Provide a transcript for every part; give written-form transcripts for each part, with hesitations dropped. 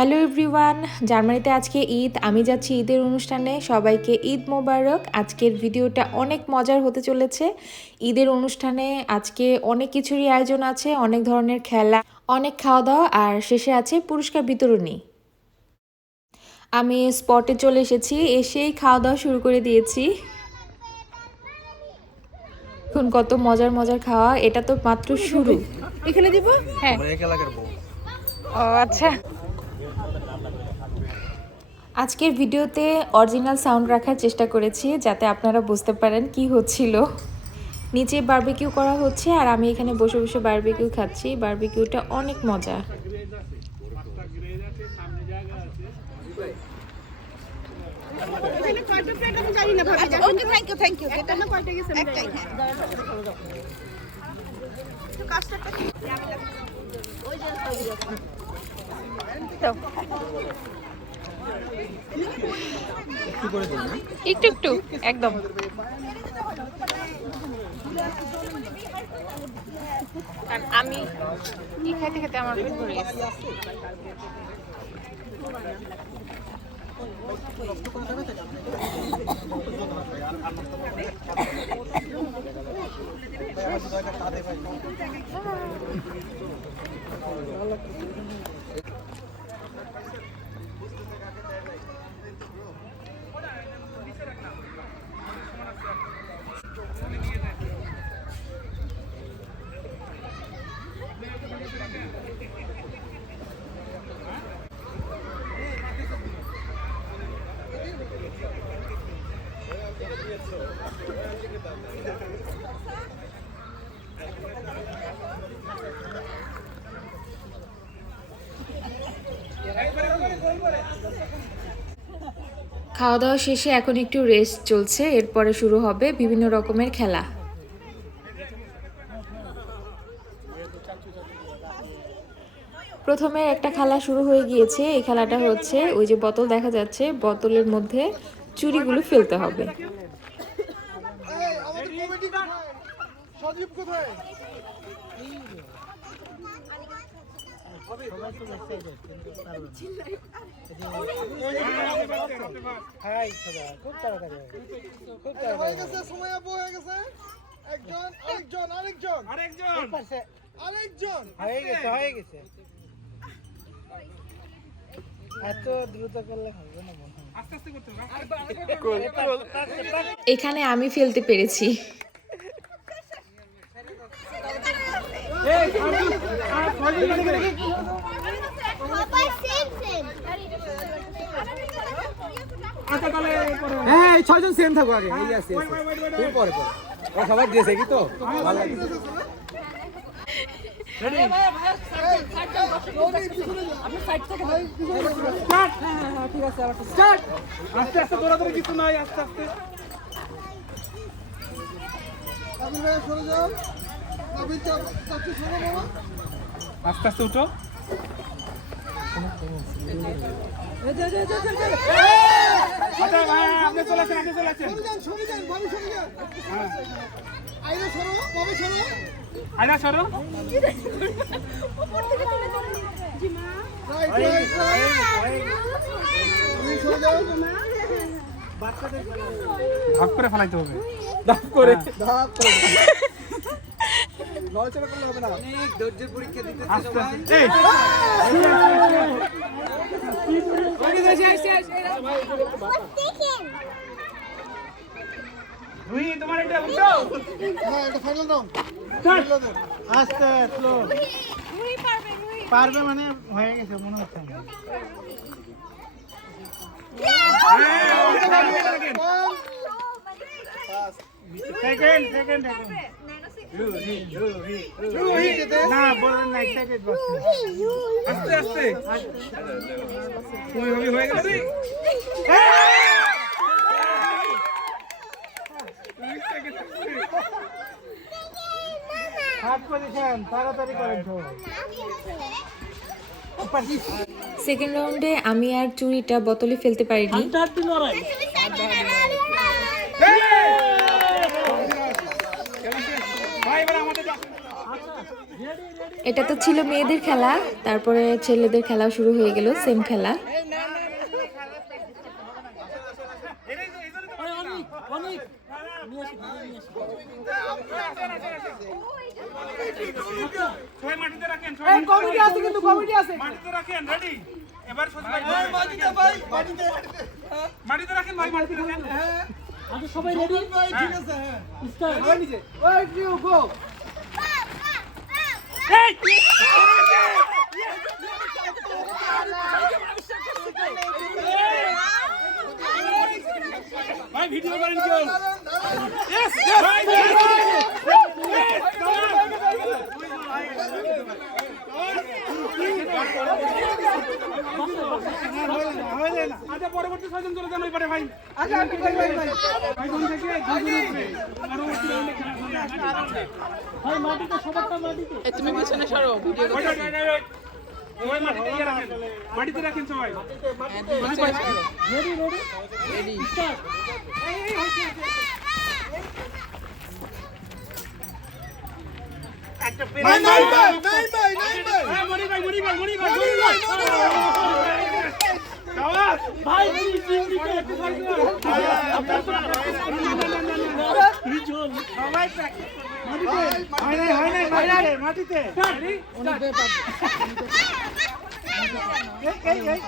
Hello everyone, জার্মানিতে আজকে ঈদ। আমি যাচ্ছি ঈদের অনুষ্ঠানে। সবাইকে ঈদ মোবারক। আজকের ভিডিওটা অনেক মজার হতে চলেছে। ঈদের অনুষ্ঠানে আজকে অনেক কিছুরই আয়োজন আছে, অনেক ধরনের খেলা, অনেক খাওয়া দাওয়া, আর শেষে আছে পুরস্কার বিতরণী। আমি স্পটে চলে এসেছি, এসেই খাওয়া দাওয়া শুরু করে দিয়েছি। এখন কত মজার মজার খাওয়া, এটা তো মাত্র শুরু। এখানে দিব। হ্যাঁ, ও আচ্ছা। আজকের ভিডিওতে অরিজিনাল সাউন্ড রাখার চেষ্টা করেছি যাতে আপনারা বুঝতে পারেন কি হচ্ছিল। নিচে বারবিকিউ করা হচ্ছে আর আমি এখানে বসে বসে বারবিকিউ খাচ্ছি। বারবিকিউটা অনেক মজা। একটু একটু একদম। আমি কি খেতে খেতে আমার পেট ভরে গেছে। খাওয়া দাওয়া শেষে এখন একটু রেস্ট চলছে, এরপরে শুরু হবে বিভিন্ন রকমের খেলা। প্রথমে একটা খেলা শুরু হয়ে গিয়েছে। এই খেলাটা হচ্ছে ওই যে বোতল দেখা যাচ্ছে, বোতলের মধ্যে চুড়িগুলো ফেলতে হবে। এখানে আমি ফেলতে পেরেছি। হ্যাঁ, ছয়জন সেম থাকো আগে। এই আছে তুমি পরে পরে ও সবাই দিয়েছে কি তো ভালো লাগে। আস্তে আস্তে দৌড়াদৌড়ি কিছু নাই, আস্তে আস্তে আস্তে আস্তে উঠো। আপনি চলে আসেন, আপনি চলে আসেন। আয়না সরো। ধাপ করে ফেলাইতে হবে, ধাপ করে নড়াচড়া করলে হবে না। ধৈর্যের পরীক্ষা দিতে তোমার এটা ফাইনাল রাউন্ড। আস্তে স্লো পারবে মানে হয়ে গেছে মনে হচ্ছে। সেকেন্ড সেকেন্ড না বলেন না, সেকেন্ড আস্তে আস্তে হয়ে গেল। সেকেন্ড রাউন্ডে আমি আর চুড়িটা বোতলে ফেলতে পারিনি। এটা তো ছিল মেয়েদের খেলা, তারপরে ছেলেদের খেলা শুরু হয়ে গেল, সেম খেলা। সবাই রেডি? ঠিক আছে, ভাই ভিডিও করেন কেউ? ইয়েস ভাই আচ্ছা পরবর্তী ছয়জন চলে যান ওই পারে ভাই। আচ্ছা ভাই ভাই ভাই ভাই কোন থেকে পরবর্তী রাউন্ডে খেলা হবে। ভাই মাটিতে সবারটা মাটিতে। তুমি পিছনে সরো ভিডিও করো। ওই মাটিতে রাখেন, মাটিতে রাখেন সবাই। Ready ready ready start. এই হচ্ছে একটা পেন ভাই ভাই ভাই ভাই ভাই ভাই মরি ভাই মরি ভাই মরি ভাই মরি ভাই কাওয়াস ভাই জিন্দিকে একটু ভাই চল সবাই প্র্যাকটিস মাটিতে হয় নাই মাটিতে রেডি এই এই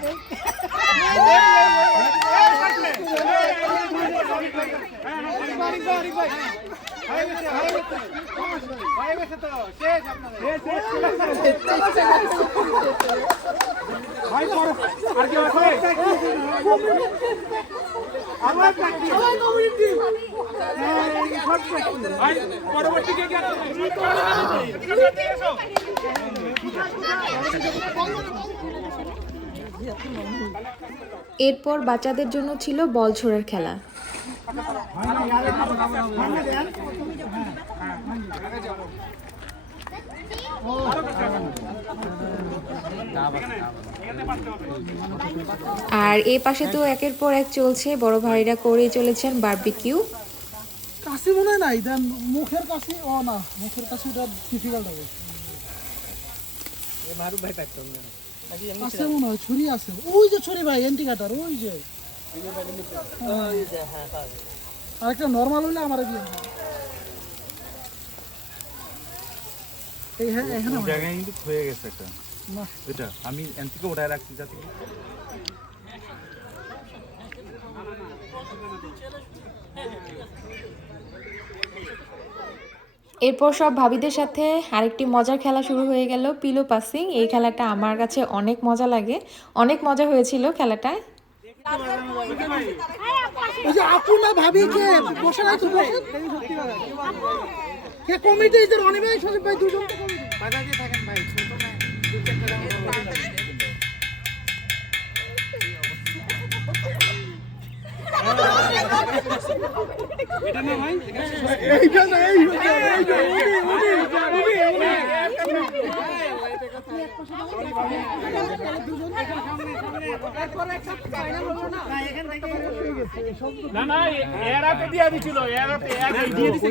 এই পরবর্তী কে এরপর বাচ্চাদের জন্য ছিল বল ছোড়ার খেলা। আর এই পাশে তো একের পর এক চলছে, বড় ভাইরা করেই চলেছেন বারবিকিউ। কাশি মনে হয় নাই, দেন মুখের কাশি। ও না, মুখের কাশি এটা ডিফিকাল্ট হবে। মারুফ ভাই পাইতো না আছে মনে হয়, ছুরি আছে। ওই যে ছুরি ভাই, এন্টি কাটার ওই যে। আরেকটা নরমাল হলে আমার দিয়ে এই হ্যাঁ এখানে জায়গায় কিন্তু হয়ে গেছে একটা। না এটা আমি এন্টিকে উঠায় রাখছি যাতে এরপর সব ভাবিদের সাথে আরেকটি মজার খেলা শুরু হয়ে গেল, পিলো পাসিং। এই খেলাটা আমার কাছে অনেক মজা লাগে, অনেক মজা হয়েছিল খেলাটায়। ওই যে আপু না ভাবি কে বসে নাই তো বসে কে কমিটিতে রনি ভাই সজীব ভাই দুজন তো কমিটি বাজারে থাকেন ভাই ছোট না দুই চারটা রাউন্ড এটা না ভাই এইটা না এই না না এরা তো দিয়া দিছিল, এরা তো এরা দিয়ে দিছে।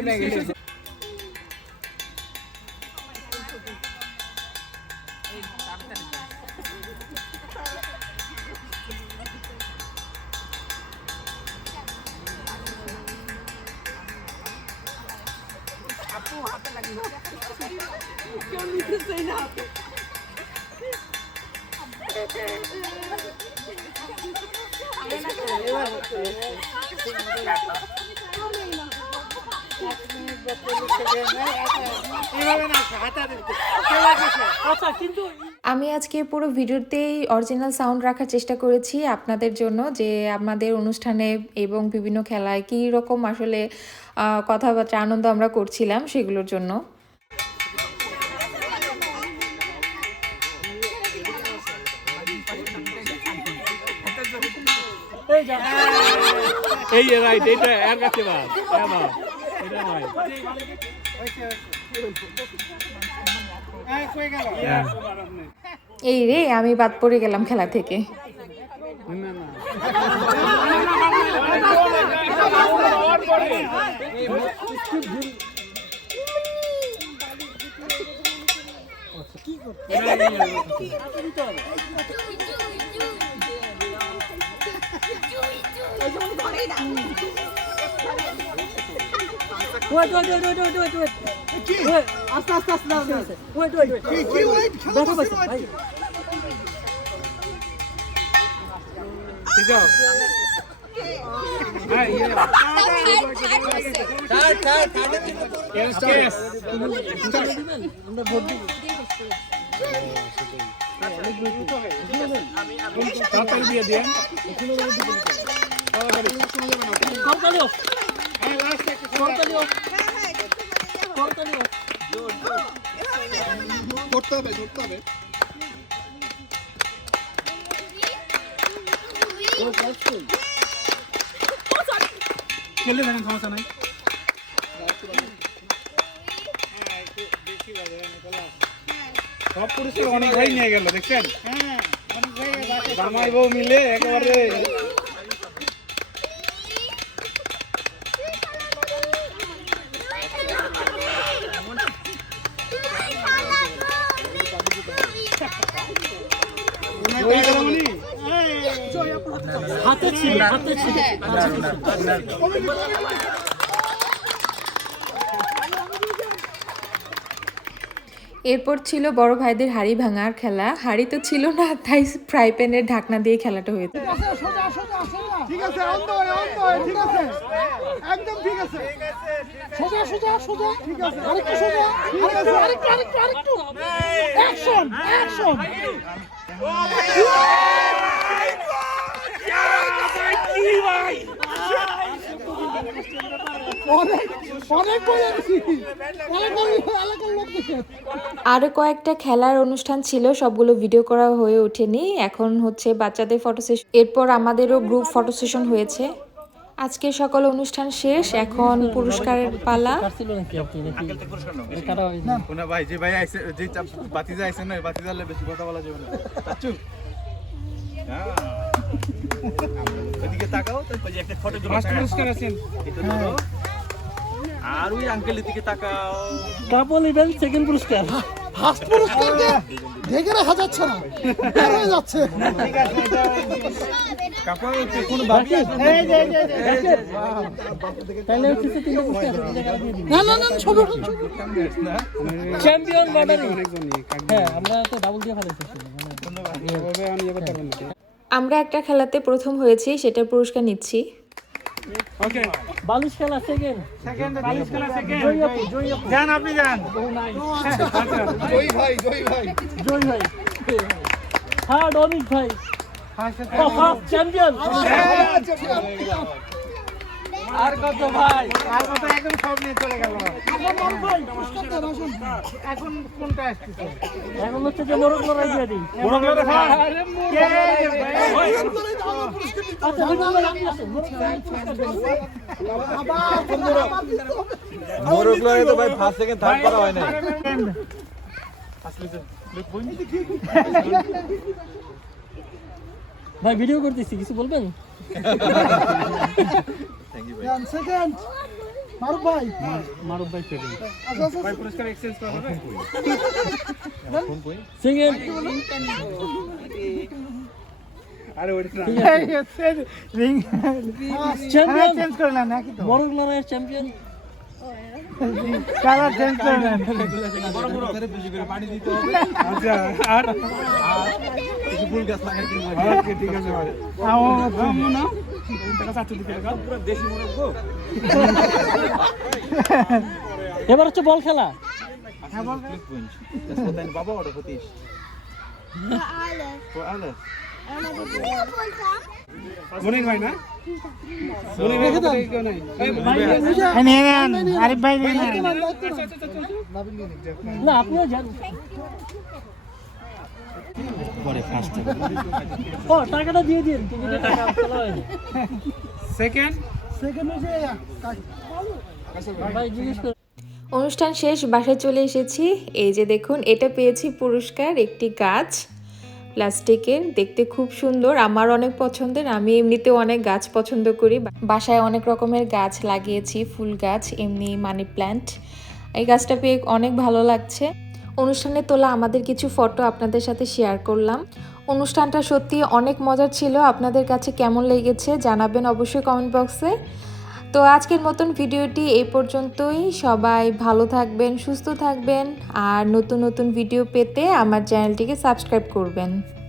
আমি আজকে পুরো ভিডিওতেই অরিজিনাল সাউন্ড রাখার চেষ্টা করেছি আপনাদের জন্য, যে আমাদের অনুষ্ঠানে এবং বিভিন্ন খেলায় কী রকম আসলে কথাবার্তা আনন্দ আমরা করছিলাম সেগুলোর জন্য। এই রাইট, এটা এর কাছে বাস এটা ভাই এই রে, আমি বাদ পড়ে গেলাম খেলা থেকে। আস্তে আস্তে আস্তে আস্তে ওয়েট ওয়েট দেখো ভাই ঠিক আছে হ্যাঁ ইয়ে yes আমরা ভোট দিব তাড়াতাড়ি দিয়ে দেন করতালিও হ্যাঁ লাস্ট একটা করতালিও করতালিও ধরতে হবে ধরতে হবে খেলে দেখেন সমস্যা নাই সব পুরস্কার অনেক ভাই নিয়ে গেল দেখছেন জামাই বউ মিলে একেবারে হাতে ছিল এরপর ছিল বড় ভাইদের হাড়ি ভাঙার খেলা। হাড়ি তো ছিল না, তাই ফ্রাই প্যানের ঢাকনা দিয়ে খেলাটা হয়েছে। ঠিক আছে অন্ধ ঠিক আছে একদম ঠিক আছে সোজা সোজা সোজা ঠিক আছে আরেকটু সোজা আরেকটু অ্যাকশন অ্যাকশন অনেক বলেছি এলাকার লোক দেখে আরও কয়েকটা খেলার অনুষ্ঠান ছিল, সবগুলো ভিডিও করা হয়ে ওঠেনি। এখন হচ্ছে বাচ্চাদের ফটো সেশন, এরপর আমাদেরও গ্রুপ ফটো সেশন হয়েছে। আজকে সকল অনুষ্ঠান শেষ, এখন পুরস্কারের পালা। ছিল নাকি আপনি নাকি কাটা হয়নি কোনা ভাই যে ভাই আইছে যে বাতিজা আইছে না বাতিজালে বেশি কথা বলা যাবে না চাচু এদিকে তাকাও তারপর একটা ফটো জমা ফার্স্ট পুরস্কার আছেন এটা ধরো আর ওই আঙ্কেলের দিকে তাকাও কাপল ইভেন্ট সেকেন্ড পুরস্কার ফার্স্ট পুরস্কারকে ঢেকে রাখা যাচ্ছে না বের হয়ে যাচ্ছে ঠিক আছে এটা কাপড় কোন বাকি আছে তাহলে হচ্ছে তিনটা পুরস্কার দিয়ে দিন না ছবি চ্যাম্পিয়ন লটারি অনেকজনই হ্যাঁ আমরা তো ডাবল দিয়ে ফেলেছি এভাবে আমি ইয়ে করতে পারবো না। আমরা একটা খেলাতে প্রথম হয়েছি, সেটার পুরস্কার নিচ্ছি। ওকে বালিশ খেলা সেকেন্ড বালিশ খেলা সেকেন্ড জয়ী যান আপনি যান জয় ভাই জয় ভাই থার্ড অনিক ভাই ফার্স্ট চ্যাম্পিয়ন আর কত ভাই আর কত একদম সব নিয়ে চলে গেল এখন কোনটা আসছে এখন হচ্ছে যে মোরগ লড়াই দিয়ে দিই আচ্ছা মোরগ লড়াই তো ভাই ফার্স্ট সেকেন্ড থার্ড করা হয় না ভাই ভিডিও করতেছি, কিছু বলবেন? সেকেন্ড মারুফ ভাই মারুফ ভাই সেকেন্ড ভাই পুরস্কার এক্সচেঞ্জ করা হবে সেকেন্ড আরে ওটা রিং চ্যাম্পিয়ন চেঞ্জ করে না নাকি তো মোরগ লড়াইয়ের চ্যাম্পিয়ন কালার চেঞ্জ করে না আচ্ছা আর কিছু ফুল গাছ লাগাই দিন ওকে ঠিক আছে ভাই না টাকা চাচ্ছি দিতে লাগা পুরো দেশি মোরগ গো এবার হচ্ছে বল খেলা হ্যাঁ বল das von deinem Papa oder für dich Für alle. für alles মনির ভাই না মনির ভাই তো কেউ নাই আরিফ ভাই না আপনিও যান পরে ফার্স্ট ও টাকাটা দিয়ে দিন টিকিটের টাকা চলে হয়নি সেকেন্ড ভাই জিজ্ঞেস করে অনুষ্ঠান শেষ, বাসায় চলে এসেছি। এই যে দেখুন, এটা পেয়েছি পুরস্কার, একটি গাছ প্লাস্টিকের, দেখতে খুব সুন্দর, আমার অনেক পছন্দের। আমি এমনিতেও অনেক গাছ পছন্দ করি, বাসায় অনেক রকমের গাছ লাগিয়েছি, ফুল গাছ, এমনি মানি প্ল্যান্ট। এই গাছটা পেয়ে অনেক ভালো লাগছে। অনুষ্ঠানে তোলা আমাদের কিছু ফটো আপনাদের সাথে শেয়ার করলাম। অনুষ্ঠানটা সত্যি অনেক মজার ছিল। আপনাদের কাছে কেমন লেগেছে জানাবেন অবশ্যই কমেন্ট বক্সে। তো আজকের মতন ভিডিওটি এই পর্যন্তই। সবাই ভালো থাকবেন, সুস্থ থাকবেন আর নতুন নতুন ভিডিও পেতে আমার চ্যানেলটিকে সাবস্ক্রাইব করবেন।